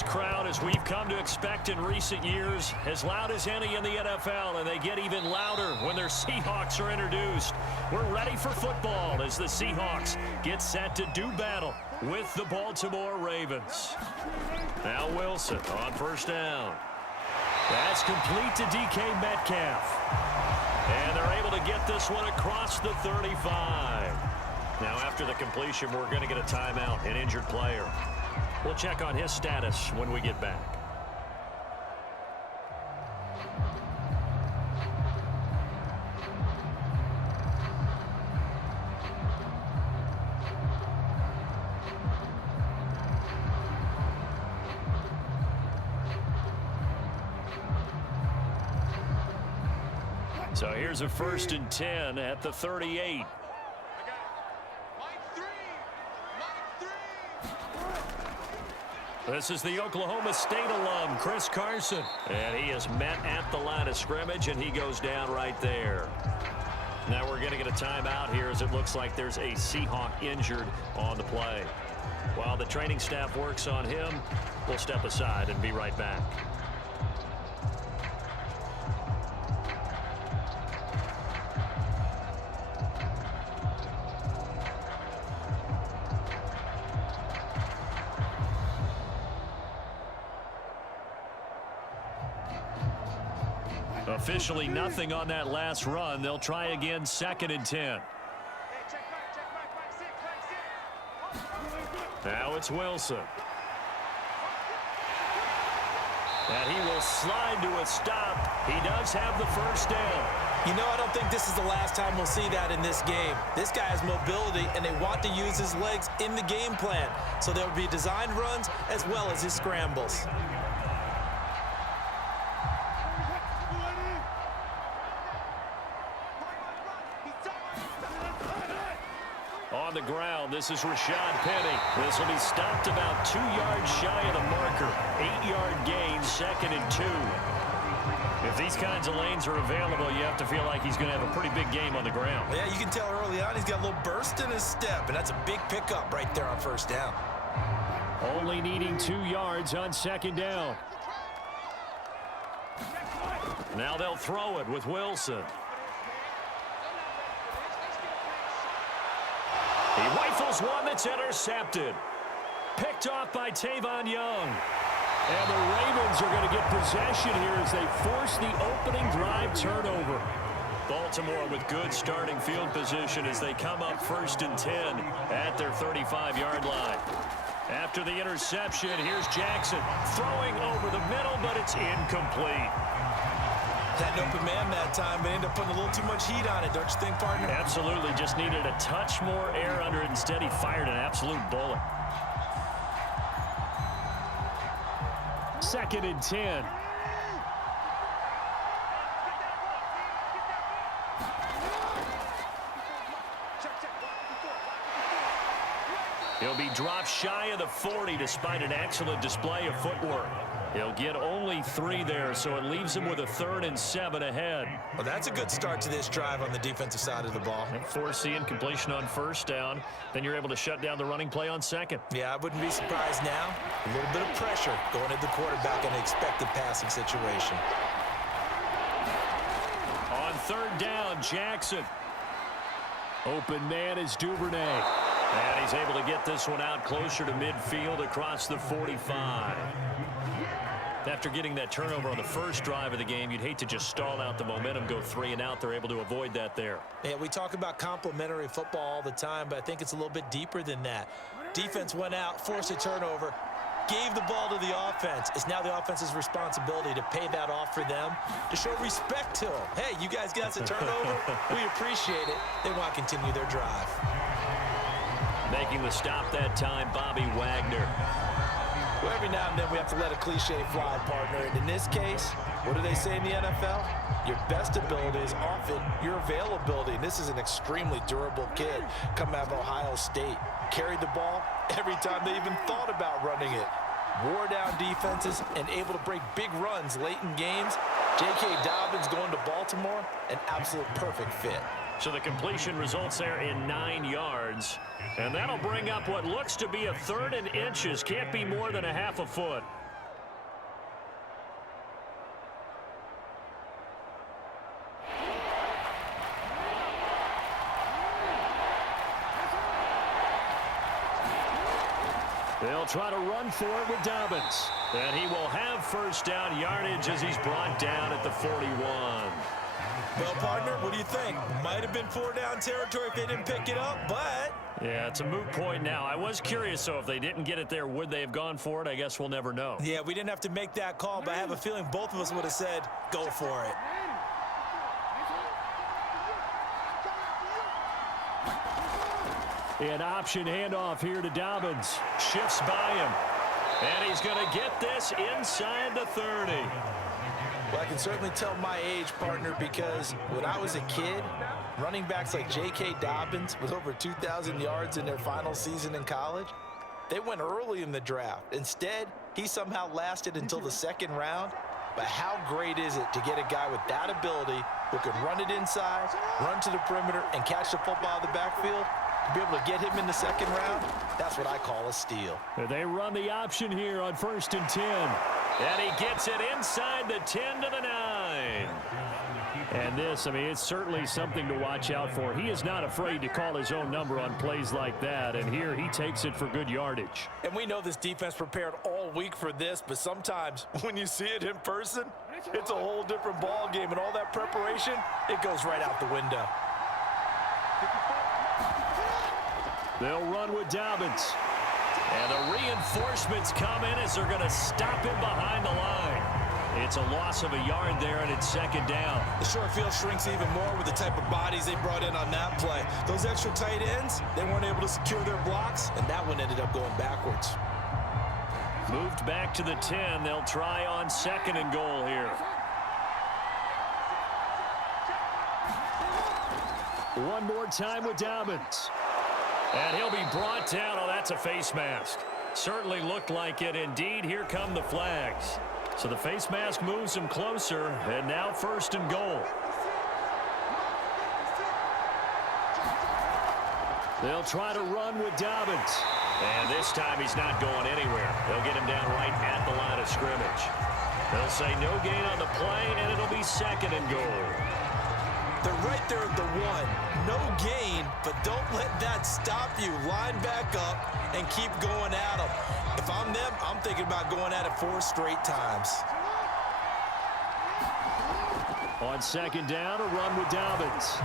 This crowd, as we've come to expect in recent years, as loud as any in the NFL, and they get even louder when their Seahawks are introduced. We're ready for football as the Seahawks get set to do battle with the Baltimore Ravens. Now Wilson on first down. That's complete to DK Metcalf. And they're able to get this one across the 35. Now after the completion, we're going to get a timeout, an injured player. We'll check on his status when we get back. So here's a 1st and 10 at the 38. This is the Oklahoma State alum, Chris Carson. And he is met at the line of scrimmage, and he goes down right there. Now we're going to get a timeout here as it looks like there's a Seahawk injured on the play. While the training staff works on him, we'll step aside and be right back. Officially nothing on that last run. They'll try again, 2nd and 10. Now it's Wilson. And he will slide to a stop. He does have the first down. You know, I don't think this is the last time we'll see that in this game. This guy has mobility, and they want to use his legs in the game plan. So there will be designed runs as well as his scrambles. On the ground, this is Rashad Penny. This will be stopped about 2 yards shy of the marker. 8-yard gain, 2nd and 2. If these kinds of lanes are available, you have to feel like he's going to have a pretty big game on the ground. Yeah, you can tell early on he's got a little burst in his step, and that's a big pickup right there on first down. Only needing 2 yards on 2nd down. Now they'll throw it with Wilson. He rifles one that's intercepted. Picked off by Tavon Young. And the Ravens are going to get possession here as they force the opening drive turnover. Baltimore with good starting field position as they come up 1st and 10 at their 35-yard line. After the interception, here's Jackson throwing over the middle, but it's incomplete. Had an open man that time, but ended up putting a little too much heat on it, don't you think, partner? Absolutely. Just needed a touch more air under it. Instead, he fired an absolute bullet. 2nd and 10. He'll be dropped shy of the 40 despite an excellent display of footwork. He'll get only 3 there, so it leaves him with a 3rd and 7 ahead. Well, that's a good start to this drive on the defensive side of the ball. Forcing completion on first down. Then you're able to shut down the running play on 2nd. Yeah, I wouldn't be surprised now. A little bit of pressure going at the quarterback in an expected passing situation. On 3rd down, Jackson. Open man is Duvernay. And he's able to get this one out closer to midfield across the 45. After getting that turnover on the first drive of the game, you'd hate to just stall out the momentum, go 3 and out. They're able to avoid that there. Yeah, we talk about complementary football all the time, but I think it's a little bit deeper than that. Defense went out, forced a turnover, gave the ball to the offense. It's now the offense's responsibility to pay that off for them, to show respect to them. Hey, you guys got us a turnover. We appreciate it. They want to continue their drive. Making the stop that time, Bobby Wagner. Well, every now and then we have to let a cliche fly, partner. And in this case, what do they say in the NFL? Your best ability is often your availability. And this is an extremely durable kid coming out of Ohio State. Carried the ball every time they even thought about running it. Wore down defenses and able to break big runs late in games. J.K. Dobbins going to Baltimore, an absolute perfect fit. So the completion results there in 9 yards. And that'll bring up what looks to be a 3rd and inches. Can't be more than a half a foot. They'll try to run for it with Dobbins. And he will have first down yardage as he's brought down at the 41. Well, partner, what do you think? Might have been 4-down territory if they didn't pick it up, but... Yeah, it's a moot point now. I was curious, so if they didn't get it there, would they have gone for it? I guess we'll never know. Yeah, we didn't have to make that call, but I have a feeling both of us would have said, go for it. An option handoff here to Dobbins. Shifts by him. And he's going to get this inside the 30. Well, I can certainly tell my age, partner, because when I was a kid, running backs like J.K. Dobbins with over 2,000 yards in their final season in college, they went early in the draft. Instead, he somehow lasted until the second round. But how great is it to get a guy with that ability who can run it inside, run to the perimeter, and catch the football out of the backfield? To be able to get him in the second round, that's what I call a steal. They run the option here on 1st and 10. And he gets it inside the 10 to the 9. And this, I mean, it's certainly something to watch out for. He is not afraid to call his own number on plays like that. And here he takes it for good yardage. And we know this defense prepared all week for this, but sometimes when you see it in person, it's a whole different ball game. And all that preparation, it goes right out the window. They'll run with Dobbins. And the reinforcements come in as they're going to stop him behind the line. It's a loss of a yard there, and it's 2nd down. The short field shrinks even more with the type of bodies they brought in on that play. Those extra tight ends, they weren't able to secure their blocks, and that one ended up going backwards. Moved back to the 10. They'll try on 2nd and goal here. One more time with Dobbins. And he'll be brought down. Oh, that's a face mask. Certainly looked like it. Indeed, here come the flags. So the face mask moves him closer, and now 1st and goal. They'll try to run with Dobbins. And this time he's not going anywhere. They'll get him down right at the line of scrimmage. They'll say no gain on the play, and it'll be 2nd and goal. They're right there at the 1. No gain, but don't let that stop you. Line back up and keep going at them. If I'm them, I'm thinking about going at it 4 straight times. On 2nd down, a run with Dobbins.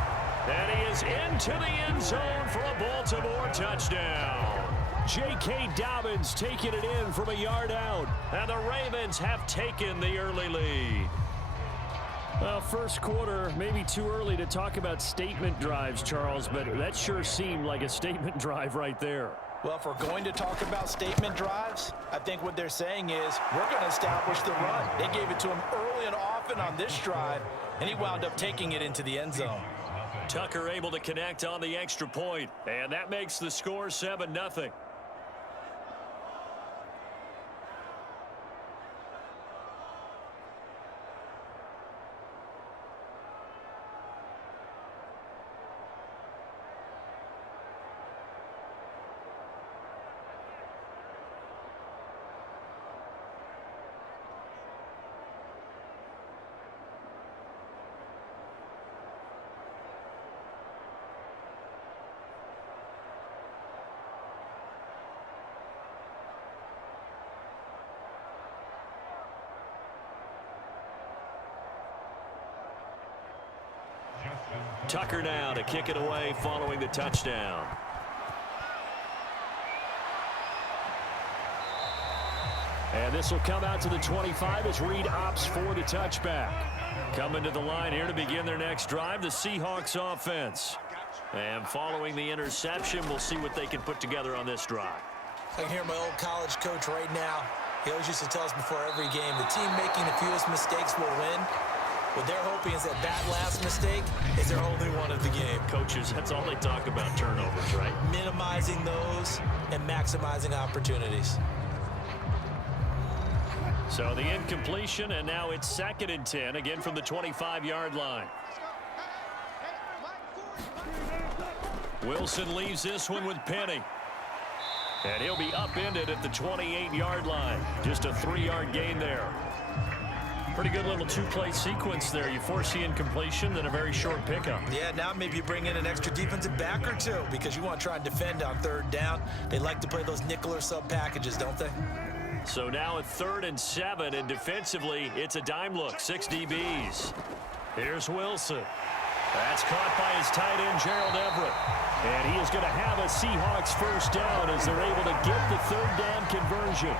And he is into the end zone for a Baltimore touchdown. J.K. Dobbins taking it in from a yard out. And the Ravens have taken the early lead. Well, first quarter, maybe too early to talk about statement drives, Charles, but that sure seemed like a statement drive right there. Well, if we're going to talk about statement drives, I think what they're saying is we're going to establish the run. They gave it to him early and often on this drive, and he wound up taking it into the end zone. Tucker able to connect on the extra point, and that makes the score 7-0. Tucker now to kick it away following the touchdown. And this will come out to the 25 as Reed opts for the touchback. Coming to the line here to begin their next drive, the Seahawks offense. And following the interception, we'll see what they can put together on this drive. I can hear my old college coach right now. He always used to tell us before every game, the team making the fewest mistakes will win. What they're hoping is that last mistake is their only one of the game. Coaches, that's all they talk about, turnovers, right? Minimizing those and maximizing opportunities. So the incompletion, and now it's 2nd and 10, again from the 25-yard line. Wilson leaves this one with Penny. And he'll be upended at the 28-yard line. Just a 3-yard gain there. Pretty good little two-play sequence there. You force the incompletion, then a very short pickup. Yeah, now maybe you bring in an extra defensive back or two because you want to try and defend on third down. They like to play those nickel or sub packages, don't they? So now at 3rd and 7, and defensively, it's a dime look, 6 DBs. Here's Wilson. That's caught by his tight end, Gerald Everett. And he is going to have a Seahawks first down as they're able to get the 3rd down conversion.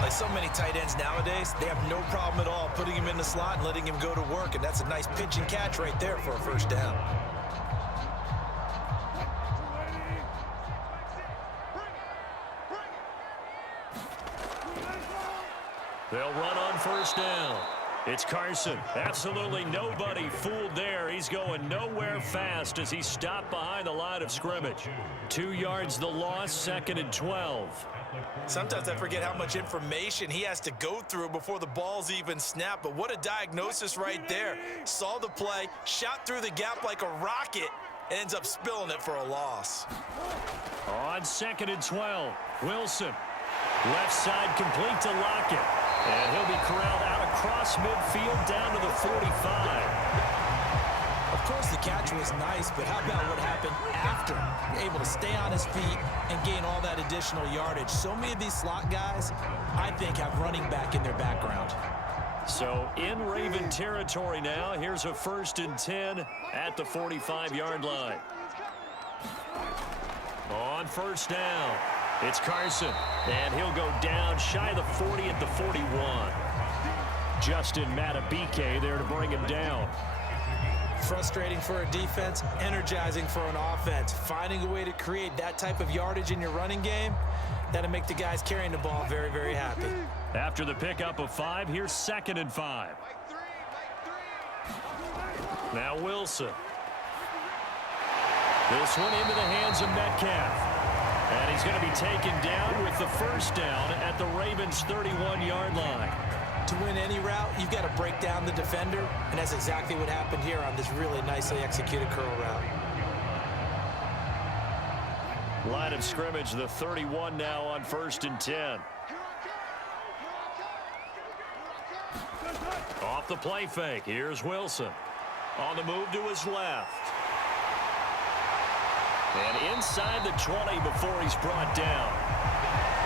Like so many tight ends nowadays, they have no problem at all putting him in the slot and letting him go to work, and that's a nice pitch and catch right there for a first down. They'll run on first down. It's Carson. Absolutely nobody fooled there. He's going nowhere fast as he's stopped behind the line of scrimmage. 2 yards the loss, 2nd and 12. Sometimes I forget how much information he has to go through before the ball's even snapped, but what a diagnosis right there. Saw the play, shot through the gap like a rocket, and ends up spilling it for a loss. On 2nd and 12, Wilson. Left side complete to Lockett. And he'll be corralled out across midfield down to the 45. Of course, the catch was nice, but how about what happened after? Able to stay on his feet and gain all that additional yardage. So many of these slot guys, I think, have running back in their background. So in Raven territory now, here's a 1st and 10 at the 45-yard line. On first down, it's Carson, and he'll go down shy of the 40 at the 41. Justin Matabike there to bring him down. Frustrating for a defense, energizing for an offense. Finding a way to create that type of yardage in your running game, that'll make the guys carrying the ball very, very happy. After the pickup of 5, here's 2nd and 5. Now Wilson. This one into the hands of Metcalf. And he's going to be taken down with the first down at the Ravens' 31-yard line. To win any route, you've got to break down the defender, and that's exactly what happened here on this really nicely executed curl route. Line of scrimmage, the 31 now on 1st and 10. Off the play fake, here's Wilson. On the move to his left. And inside the 20 before he's brought down.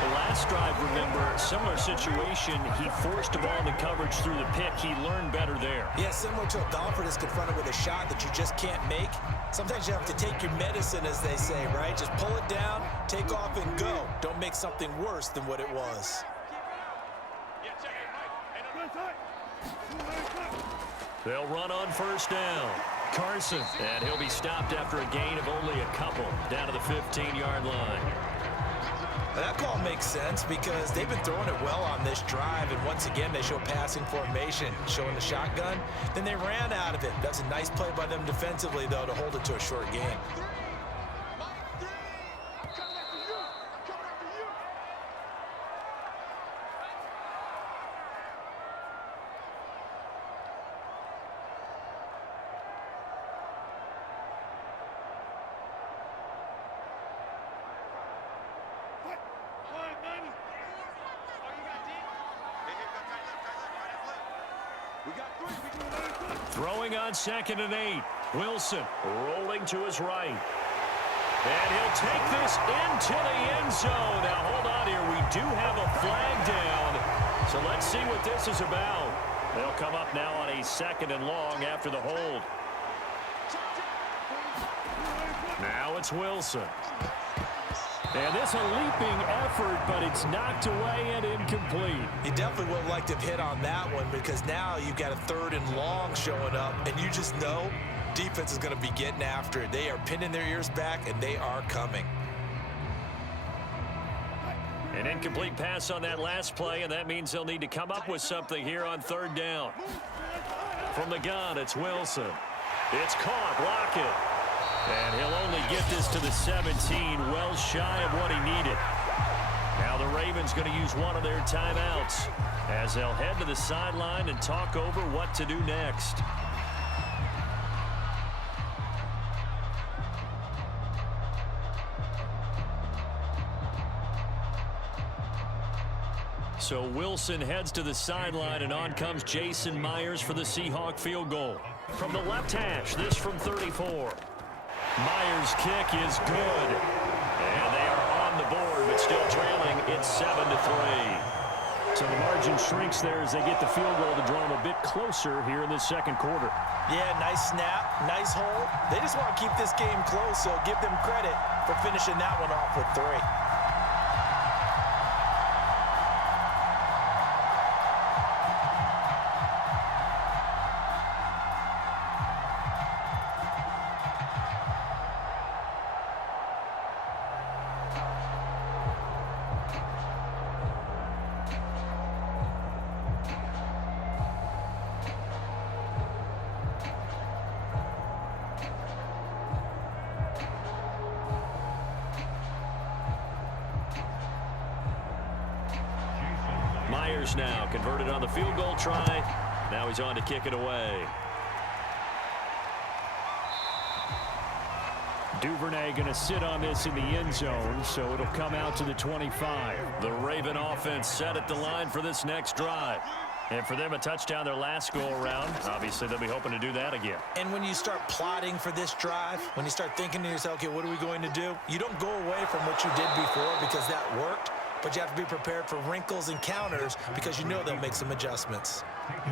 The last drive, remember, similar situation. He forced a ball into coverage through the pick. He learned better there. Yeah, similar to a golfer that's confronted with a shot that you just can't make. Sometimes you have to take your medicine, as they say, right? Just pull it down, take off, and go. Don't make something worse than what it was. They'll run on first down. Carson, and he'll be stopped after a gain of only a couple down to the 15-yard line. That call makes sense because they've been throwing it well on this drive, and once again they show passing formation, showing the shotgun. Then they ran out of it. That's a nice play by them defensively, though, to hold it to a short gain. Throwing on 2nd and 8. Wilson rolling to his right. And he'll take this into the end zone. Now, hold on here. We do have a flag down. So let's see what this is about. They'll come up now on a 2nd and long after the hold. Now it's Wilson. And this a leaping effort, but it's knocked away and incomplete. You definitely would have liked to have hit on that one because now you've got a 3rd and long showing up, and you just know defense is going to be getting after it. They are pinning their ears back, and they are coming. An incomplete pass on that last play, and that means they'll need to come up with something here on 3rd down. From the gun, it's Wilson. It's caught. Lockett. And he'll only get this to the 17, well shy of what he needed. Now the Ravens going to use one of their timeouts as they'll head to the sideline and talk over what to do next. So Wilson heads to the sideline, and on comes Jason Myers for the Seahawk field goal. From the left hash, this from 34. Myers' kick is good. And they are on the board, but still trailing. It's 7-3. So the margin shrinks there as they get the field goal to draw them a bit closer here in the second quarter. Yeah, nice snap, nice hold. They just want to keep this game close, so give them credit for finishing that one off with 3. Myers now converted on the field goal try. Now he's on to kick it away. Duvernay going to sit on this in the end zone, so it'll come out to the 25. The Raven offense set at the line for this next drive. And for them, a touchdown their last go-around. Obviously, they'll be hoping to do that again. And when you start plotting for this drive, when you start thinking to yourself, okay, what are we going to do? You don't go away from what you did before because that worked. But you have to be prepared for wrinkles and counters because you know they'll make some adjustments.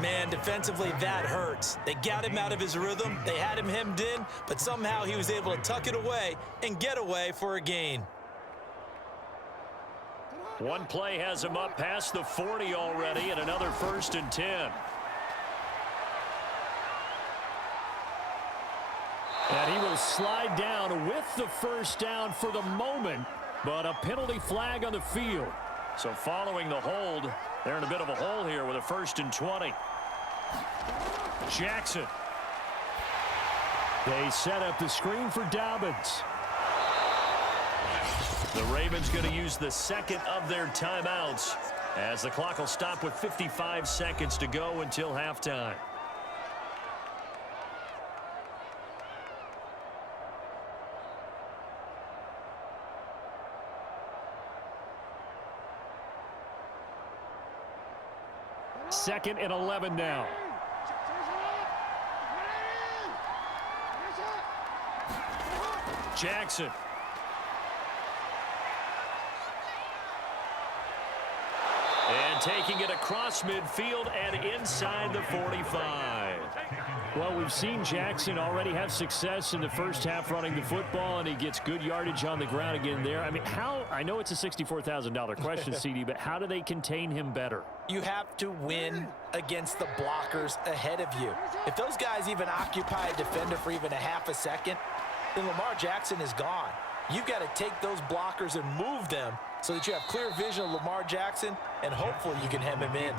Man, defensively, that hurts. They got him out of his rhythm. They had him hemmed in, but somehow he was able to tuck it away and get away for a gain. One play has him up past the 40 already, and another 1st and 10. And he will slide down with the first down for the moment. But a penalty flag on the field. So following the hold, they're in a bit of a hole here with a 1st and 20. Jackson. They set up the screen for Dobbins. The Ravens going to use the second of their timeouts as the clock will stop with 55 seconds to go until halftime. Second and 11 now. Jackson. And taking it across midfield and inside the 45. Well, we've seen Jackson already have success in the first half running the football, and he gets good yardage on the ground again there. I mean, I know it's a $64,000 question, CD, but how do they contain him better? You have to win against the blockers ahead of you. If those guys even occupy a defender for even a half a second, then Lamar Jackson is gone. You've got to take those blockers and move them so that you have clear vision of Lamar Jackson, and hopefully you can hem him in.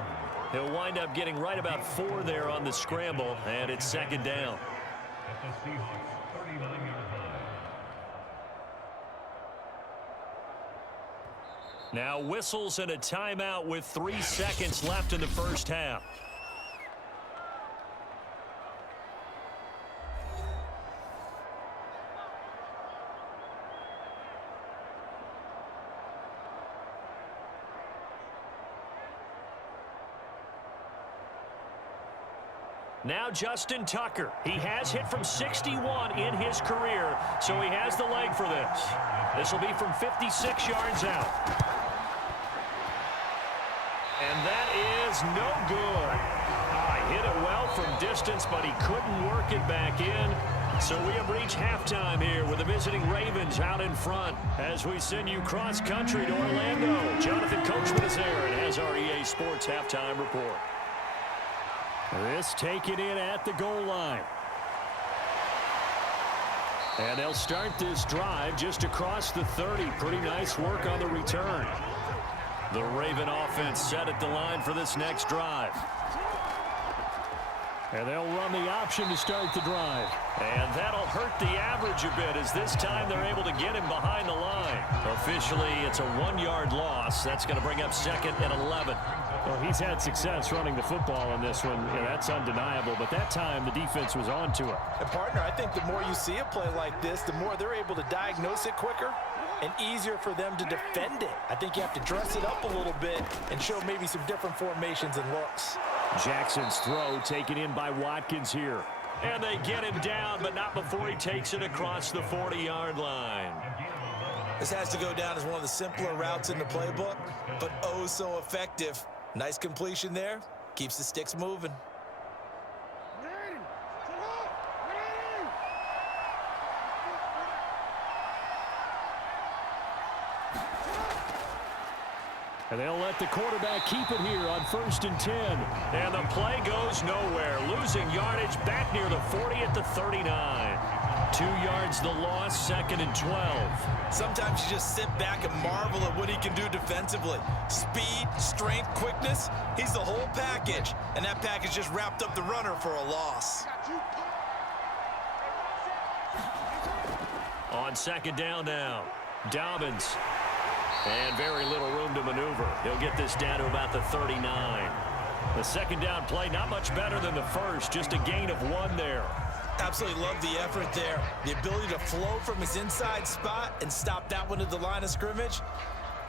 He'll wind up getting right about 4 there on the scramble, and it's 2nd down. Now whistles and a timeout with 3 seconds left in the first half. Now Justin Tucker. He has hit from 61 in his career, so he has the leg for this. This will be from 56 yards out. And that is no good. Hit it well from distance, but he couldn't work it back in. So we have reached halftime here with the visiting Ravens out in front as we send you cross-country to Orlando. Jonathan Coachman is there and has our EA Sports halftime report. This taken in at the goal line. And they'll start this drive just across the 30. Pretty nice work on the return. The Raven offense set at the line for this next drive. And they'll run the option to start the drive. And that'll hurt the average a bit as this time they're able to get him behind the line. Officially, it's a 1-yard loss. That's going to bring up 2nd and 11. Well, he's had success running the football in this one. Yeah, that's undeniable. But that time, the defense was on to it. And, partner, I think the more you see a play like this, the more they're able to diagnose it quicker and easier for them to defend it. I think you have to dress it up a little bit and show maybe some different formations and looks. Jackson's throw taken in by Watkins here. And they get him down, but not before he takes it across the 40-yard line. This has to go down as one of the simpler routes in the playbook, but oh so effective. Nice completion there. Keeps the sticks moving. And they'll let the quarterback keep it here on 1st and 10. And the play goes nowhere. Losing yardage back near the 40 at the 39. 2 yards the loss, 2nd and 12. Sometimes you just sit back and marvel at what he can do defensively. Speed, strength, quickness, he's the whole package. And that package just wrapped up the runner for a loss. On 2nd down now, Dobbins. And very little room to maneuver. He'll get this down to about the 39. The 2nd down play, not much better than the first, just a gain of 1 there. Absolutely love the effort there. The ability to flow from his inside spot and stop that one at the line of scrimmage.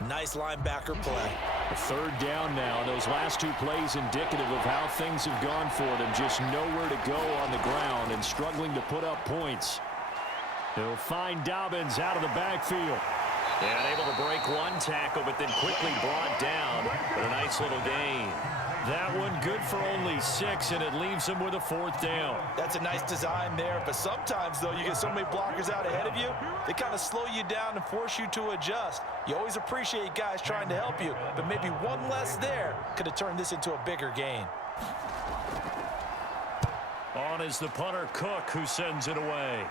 Nice linebacker play. A 3rd down now. Those last 2 plays indicative of how things have gone for them. Just nowhere to go on the ground and struggling to put up points. He'll find Dobbins out of the backfield. And able to break 1 tackle, but then quickly brought down. But a nice little gain. That one good for only 6, and it leaves him with a 4th down. That's a nice design there, but sometimes, though, you get so many blockers out ahead of you, they kind of slow you down and force you to adjust. You always appreciate guys trying to help you, but maybe 1 less there could have turned this into a bigger gain. On is the punter, Cook, who sends it away.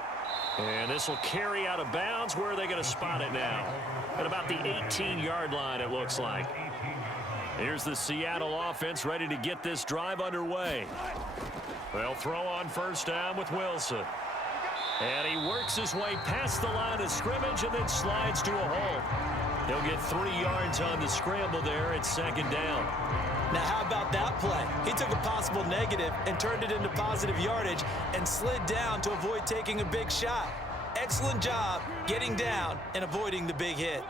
And this will carry out of bounds. Where are they going to spot it now? At about the 18-yard line, it looks like. Here's the Seattle offense ready to get this drive underway. They'll throw on 1st down with Wilson. And he works his way past the line of scrimmage and then slides to a hole. He'll get 3 yards on the scramble there at 2nd down. Now, how about that play? He took a possible negative and turned it into positive yardage and slid down to avoid taking a big shot. Excellent job getting down and avoiding the big hit.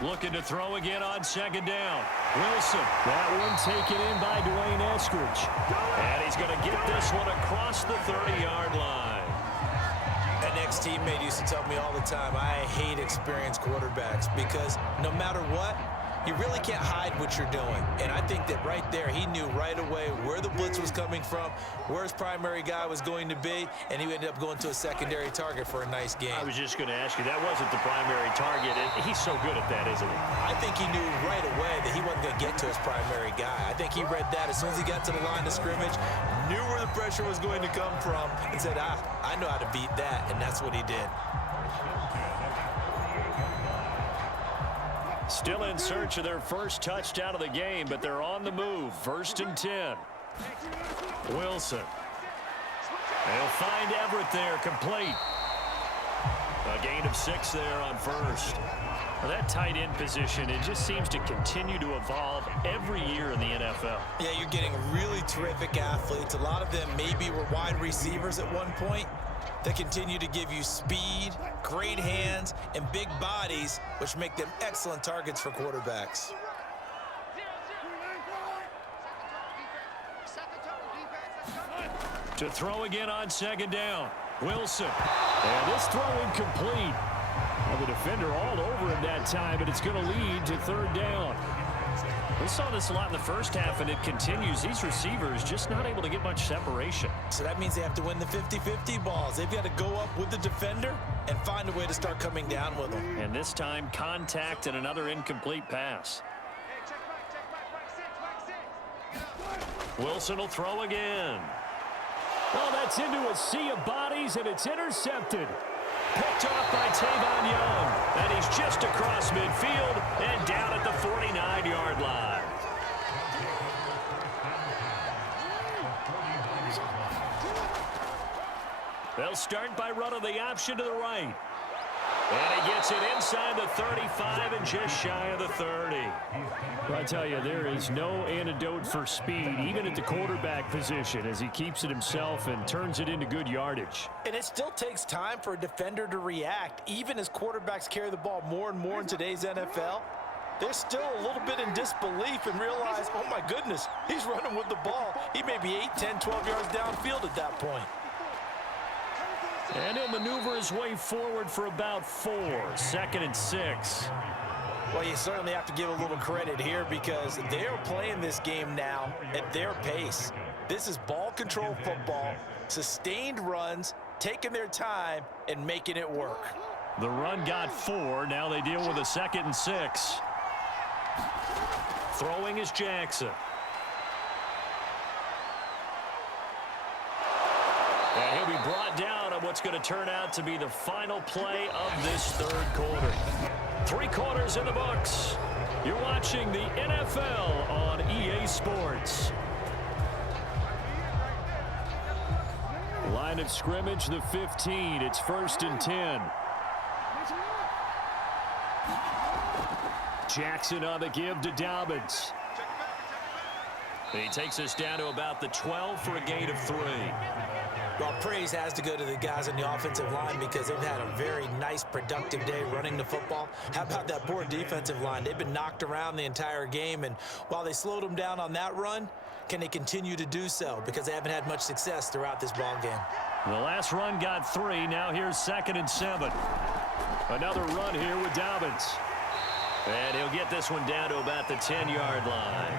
Looking to throw again on 2nd down. Wilson. That one taken in by Dwayne Eskridge. And he's going to get this one across the 30-yard line. An ex-teammate used to tell me all the time, I hate experienced quarterbacks because no matter what, you really can't hide what you're doing. And I think that right there, he knew right away where the blitz was coming from, where his primary guy was going to be, and he ended up going to a secondary target for a nice game. I was just going to ask you, that wasn't the primary target. He's so good at that, isn't he? I think he knew right away that he wasn't going to get to his primary guy. I think he read that as soon as he got to the line of scrimmage, knew where the pressure was going to come from, and said, I know how to beat that, and that's what he did. Still in search of their first touchdown of the game, but they're on the move. 1st and 10. Wilson. They'll find Everett there, complete. A gain of 6 there on 1st. Well, that tight end position, it just seems to continue to evolve every year in the NFL. Yeah, you're getting really terrific athletes. A lot of them maybe were wide receivers at one point. They continue to give you speed, great hands, and big bodies, which make them excellent targets for quarterbacks. To throw again on 2nd down. Wilson. And this throw incomplete. Well, the defender all over him that time, but it's going to lead to 3rd down. We saw this a lot in the first half, and it continues. These receivers just not able to get much separation. So that means they have to win the 50-50 balls. They've got to go up with the defender and find a way to start coming down with them. And this time, contact and another incomplete pass. Wilson will throw again. Oh, that's into a sea of bodies, and it's intercepted. Picked off by Tavon Young. And he's just across midfield and down at the 49-yard line. They'll start by running the option to the right. And he gets it inside the 35 and just shy of the 30. Well, I tell you, there is no antidote for speed, even at the quarterback position, as he keeps it himself and turns it into good yardage. And it still takes time for a defender to react. Even as quarterbacks carry the ball more and more in today's NFL, they're still a little bit in disbelief and realize, oh my goodness, he's running with the ball. He may be 8, 10, 12 yards downfield at that point. And he'll maneuver his way forward for about 4. 2nd and 6. Well, you certainly have to give a little credit here because they're playing this game now at their pace. This is ball control football, sustained runs, taking their time and making it work. The run got 4. Now they deal with a 2nd and 6. Throwing is Jackson. And he'll be brought down on what's going to turn out to be the final play of this 3rd quarter. 3 quarters in the books. You're watching the NFL on EA Sports. Line of scrimmage, the 15. It's 1st and 10. Jackson on the give to Dobbins. He takes us down to about the 12 for a gain of 3. Well, praise has to go to the guys on the offensive line because they've had a very nice, productive day running the football. How about that poor defensive line? They've been knocked around the entire game, and while they slowed them down on that run, can they continue to do so? Because they haven't had much success throughout this ball game. The last run got 3. Now here's 2nd and 7. Another run here with Dobbins. And he'll get this one down to about the 10-yard line.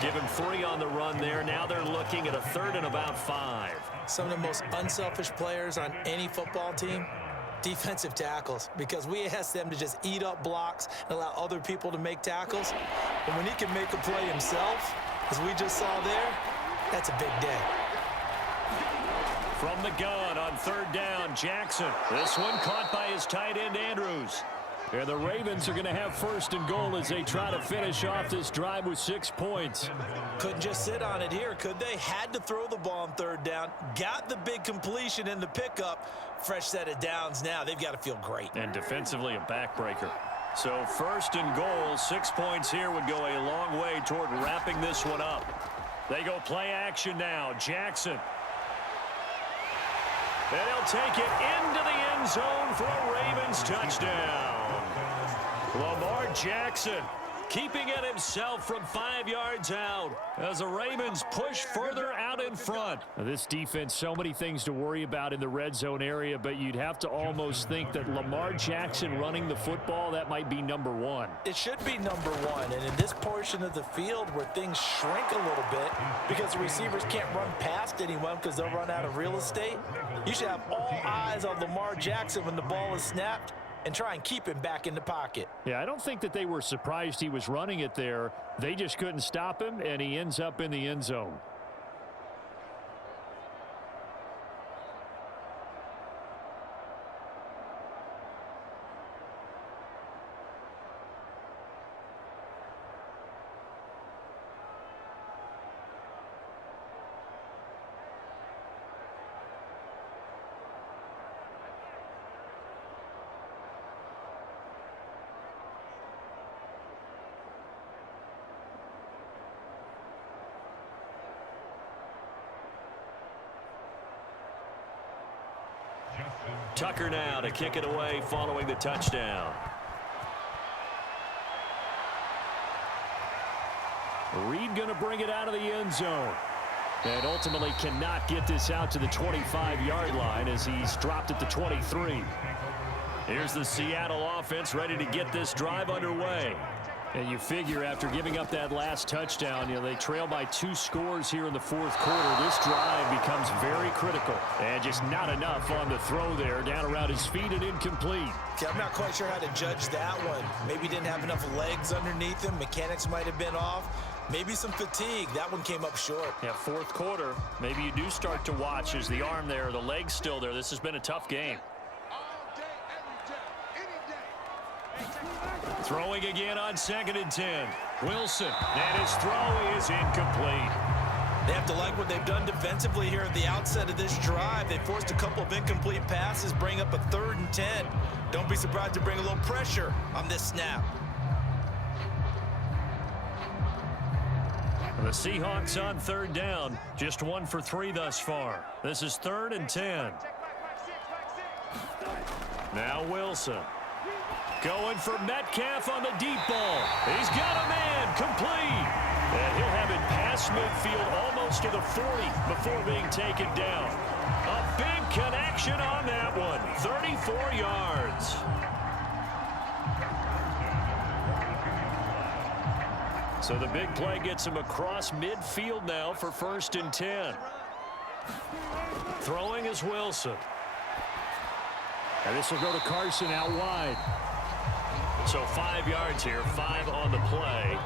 Give him 3 on the run there. Now they're looking at a 3rd and about 5. Some of the most unselfish players on any football team, defensive tackles, because we ask them to just eat up blocks and allow other people to make tackles. And when he can make a play himself, as we just saw there, that's a big day. From the gun on 3rd down, Jackson. This one caught by his tight end, Andrews. And the Ravens are going to have 1st and goal as they try to finish off this drive with 6 points. Couldn't just sit on it here, could they? Had to throw the ball on 3rd down. Got the big completion in the pickup. Fresh set of downs now. They've got to feel great. And defensively a backbreaker. So 1st and goal, 6 points here would go a long way toward wrapping this one up. They go play action now. Jackson. And he'll take it into the end zone for a Ravens touchdown. Lamar Jackson keeping it himself from 5 yards out as the Ravens push further out in front. Now, this defense, so many things to worry about in the red zone area, but you'd have to almost think that Lamar Jackson running the football, that might be number 1. It should be number 1, and in this portion of the field where things shrink a little bit because the receivers can't run past anyone because they'll run out of real estate, you should have all eyes on Lamar Jackson when the ball is snapped and try and keep him back in the pocket. Yeah, I don't think that they were surprised he was running it there. They just couldn't stop him, and he ends up in the end zone. Tucker now to kick it away following the touchdown. Reed going to bring it out of the end zone. And ultimately cannot get this out to the 25-yard line as he's dropped at the 23. Here's the Seattle offense ready to get this drive underway. And you figure after giving up that last touchdown, they trail by 2 scores here in the 4th quarter. This drive becomes very critical. And just not enough on the throw there. Down around his feet and incomplete. Okay, I'm not quite sure how to judge that one. Maybe didn't have enough legs underneath him. Mechanics might have been off. Maybe some fatigue. That one came up short. Yeah, 4th quarter. Maybe you do start to watch as the arm there, the leg's still there. This has been a tough game. Throwing again on 2nd and 10. Wilson, and his throw is incomplete. They have to like what they've done defensively here at the outset of this drive. They forced a couple of incomplete passes, bring up a 3rd and 10. Don't be surprised to bring a little pressure on this snap. The Seahawks on 3rd down. Just 1 for 3 thus far. This is 3rd and 10. Now Wilson. Going for Metcalf on the deep ball. He's got a man complete. And he'll have it past midfield almost to the 40 before being taken down. A big connection on that one. 34 yards. So the big play gets him across midfield now for 1st and 10. Throwing is Wilson. And this will go to Carson out wide. So 5 yards here, 5 on the play.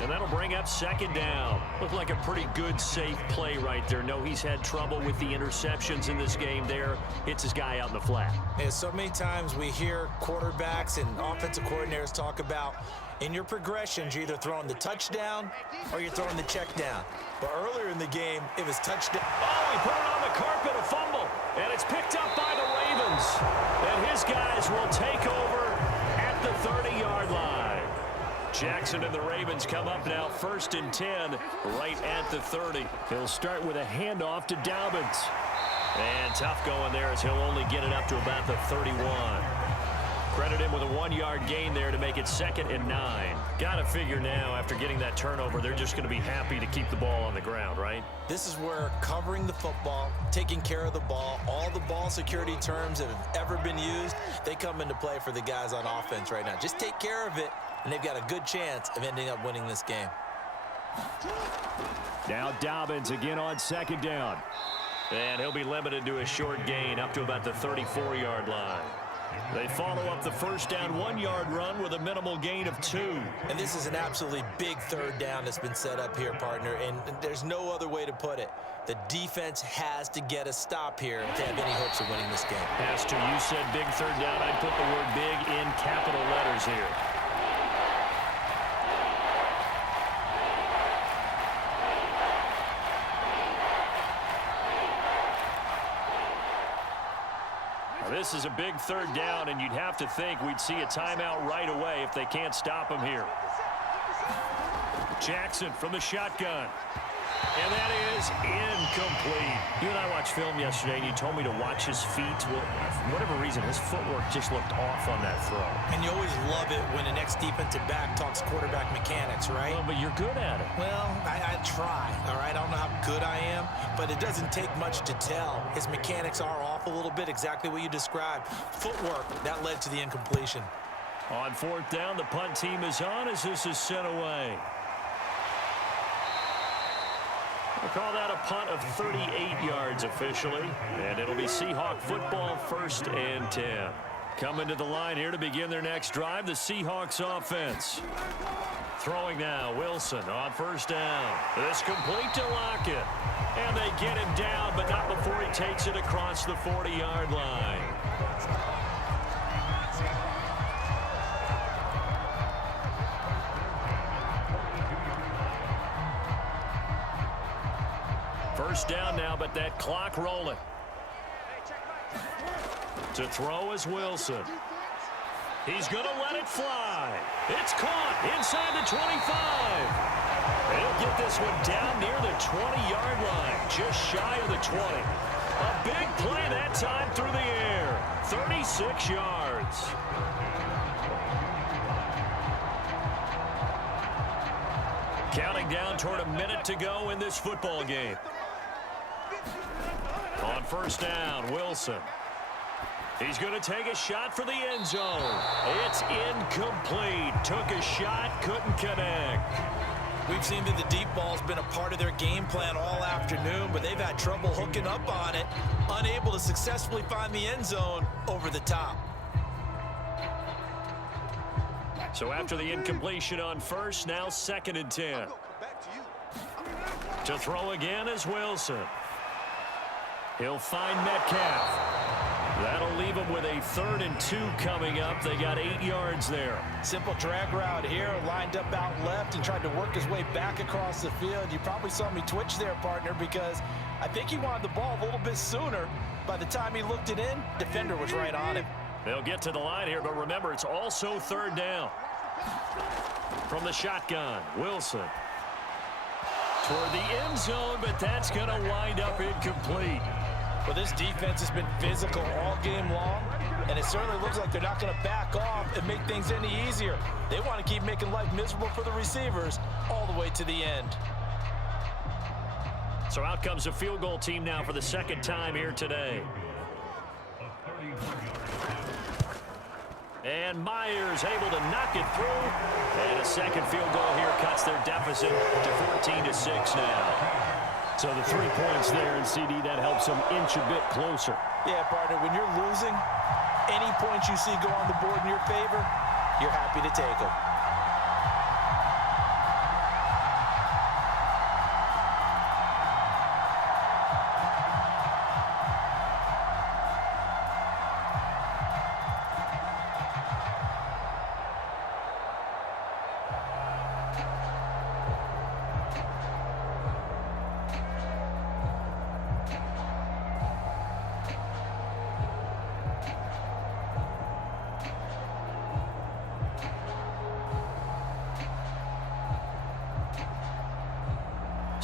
And that'll bring up 2nd down. Looked like a pretty good, safe play right there. No, he's had trouble with the interceptions in this game there. Hits his guy out in the flat. Yeah, so many times we hear quarterbacks and offensive coordinators talk about in your progressions, you're either throwing the touchdown or you're throwing the check down. But earlier in the game, it was touchdown. Oh, he put it on the carpet, a fumble. And it's picked up by the Ravens. And his guys will take over at the 30-yard line. Jackson and the Ravens come up now 1st and 10 right at the 30. He'll start with a handoff to Dobbins. And tough going there as he'll only get it up to about the 31. Credit him with a 1-yard gain there to make it 2nd and 9. Got to figure now after getting that turnover, they're just going to be happy to keep the ball on the ground, right? This is where covering the football, taking care of the ball, all the ball security terms that have ever been used, they come into play for the guys on offense right now. Just take care of it, and they've got a good chance of ending up winning this game. Now Dobbins again on 2nd down. And he'll be limited to a short gain up to about the 34-yard line. They follow up the 1st down 1-yard run with a minimal gain of 2. And this is an absolutely big 3rd down that's been set up here, partner, and there's no other way to put it. The defense has to get a stop here to have any hopes of winning this game. Has to. You said big 3rd down. I'd put the word big in capital letters here. This is a big 3rd down, and you'd have to think we'd see a timeout right away if they can't stop him here. Jackson from the shotgun. And that is incomplete. You and I watched film yesterday, and you told me to watch his feet. Well, for whatever reason, his footwork just looked off on that throw. And you always love it when the next defensive back talks quarterback mechanics, right? Well, but you're good at it. Well, I try, all right? I don't know how good I am, but it doesn't take much to tell. His mechanics are off a little bit, exactly what you described. Footwork, that led to the incompletion. On 4th down, the punt team is on as this is sent away. We'll call that a punt of 38 yards officially, and it'll be Seahawk football 1st and 10. Coming to the line here to begin their next drive, the Seahawks offense. Throwing now, Wilson on 1st down. This complete to Lockett. And they get him down, but not before he takes it across the 40-yard line. First down now, but that clock rolling. To throw is Wilson. He's going to let it fly. It's caught inside the 25. He'll get this one down near the 20-yard line, just shy of the 20. A big play that time through the air. 36 yards. Counting down toward a minute to go in this football game. On 1st down, Wilson. He's going to take a shot for the end zone. It's incomplete. Took a shot, couldn't connect. We've seen that the deep ball's been a part of their game plan all afternoon, but they've had trouble hooking up on it, unable to successfully find the end zone over the top. So after the incompletion on 1st, now 2nd and 10. To throw again is Wilson. He'll find Metcalf. That'll leave them with a 3rd and 2 coming up. They got 8 yards there. Simple drag route here, lined up out left and tried to work his way back across the field. You probably saw me twitch there, partner, because I think he wanted the ball a little bit sooner. By the time he looked it in, defender was right on him. They'll get to the line here, but remember, it's also 3rd down. From the shotgun, Wilson. Toward the end zone, but that's going to wind up incomplete. Well, this defense has been physical all game long, and it certainly looks like they're not going to back off and make things any easier. They want to keep making life miserable for the receivers all the way to the end. So out comes a field goal team now for the 2nd time here today. And Myers able to knock it through. And a 2nd field goal here cuts their deficit to 14-6 now. So the 3 points there, and CD, that helps them inch a bit closer. Yeah, partner, when you're losing, any points you see go on the board in your favor, you're happy to take them.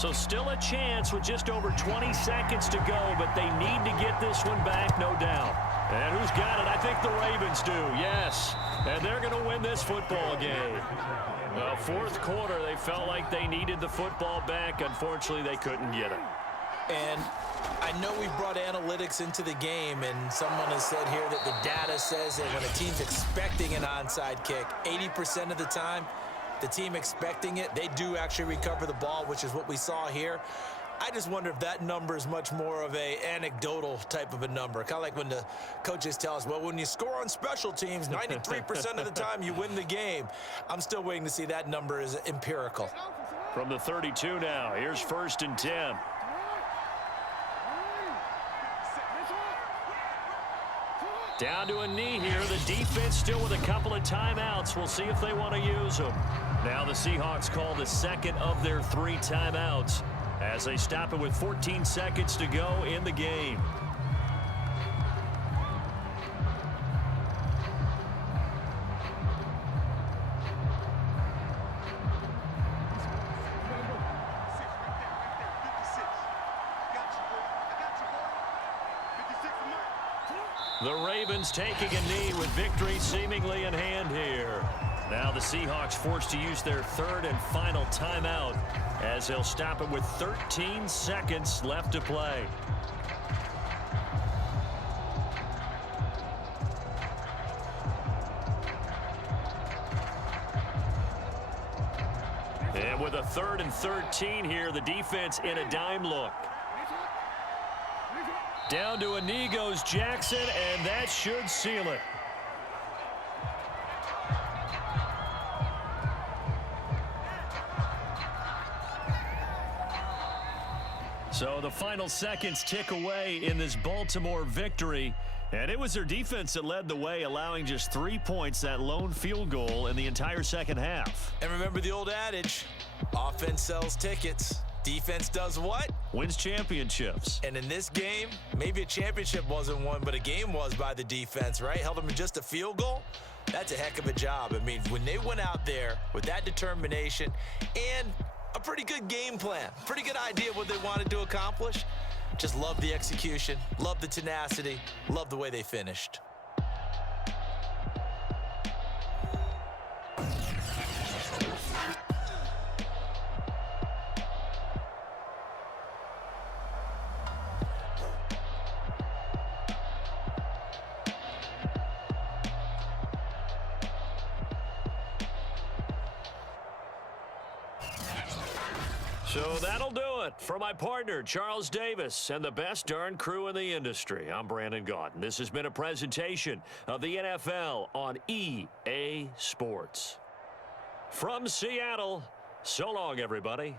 So still a chance with just over 20 seconds to go, but they need to get this one back, no doubt. And who's got it? I think the Ravens do, yes. And they're going to win this football game. Well, 4th quarter, they felt like they needed the football back. Unfortunately, they couldn't get it. And I know we brought analytics into the game, and someone has said here that the data says that when a team's expecting an onside kick, 80% of the time, the team expecting it, they do actually recover the ball, which is what we saw here. I just wonder if that number is much more of a anecdotal type of a number. Kind of like when the coaches tell us, well, when you score on special teams, 93% of the time you win the game. I'm still waiting to see that number is empirical. From the 32 now, here's 1st and 10. Down to a knee here. The defense still with a couple of timeouts. We'll see if they want to use them. Now the Seahawks call the 2nd of their 3 timeouts as they stop it with 14 seconds to go in the game. The Ravens taking a knee with victory seemingly in hand here. Now the Seahawks forced to use their 3rd and final timeout as they'll stop it with 13 seconds left to play. And with a 3rd and 13 here, the defense in a dime look. Down to a knee goes Jackson, and that should seal it. So the final seconds tick away in this Baltimore victory. And it was their defense that led the way, allowing just 3 points, that lone field goal in the entire 2nd half. And remember the old adage, offense sells tickets. Defense does what? Wins championships. And in this game, maybe a championship wasn't won, but a game was by the defense, right? Held them to just a field goal. That's a heck of a job. I mean, when they went out there with that determination and a pretty good game plan, pretty good idea of what they wanted to accomplish, just love the execution, love the tenacity, love the way they finished. So that'll do it for my partner, Charles Davis, and the best darn crew in the industry. I'm Brandon Gaudin. This has been a presentation of the NFL on EA Sports. From Seattle, so long, everybody.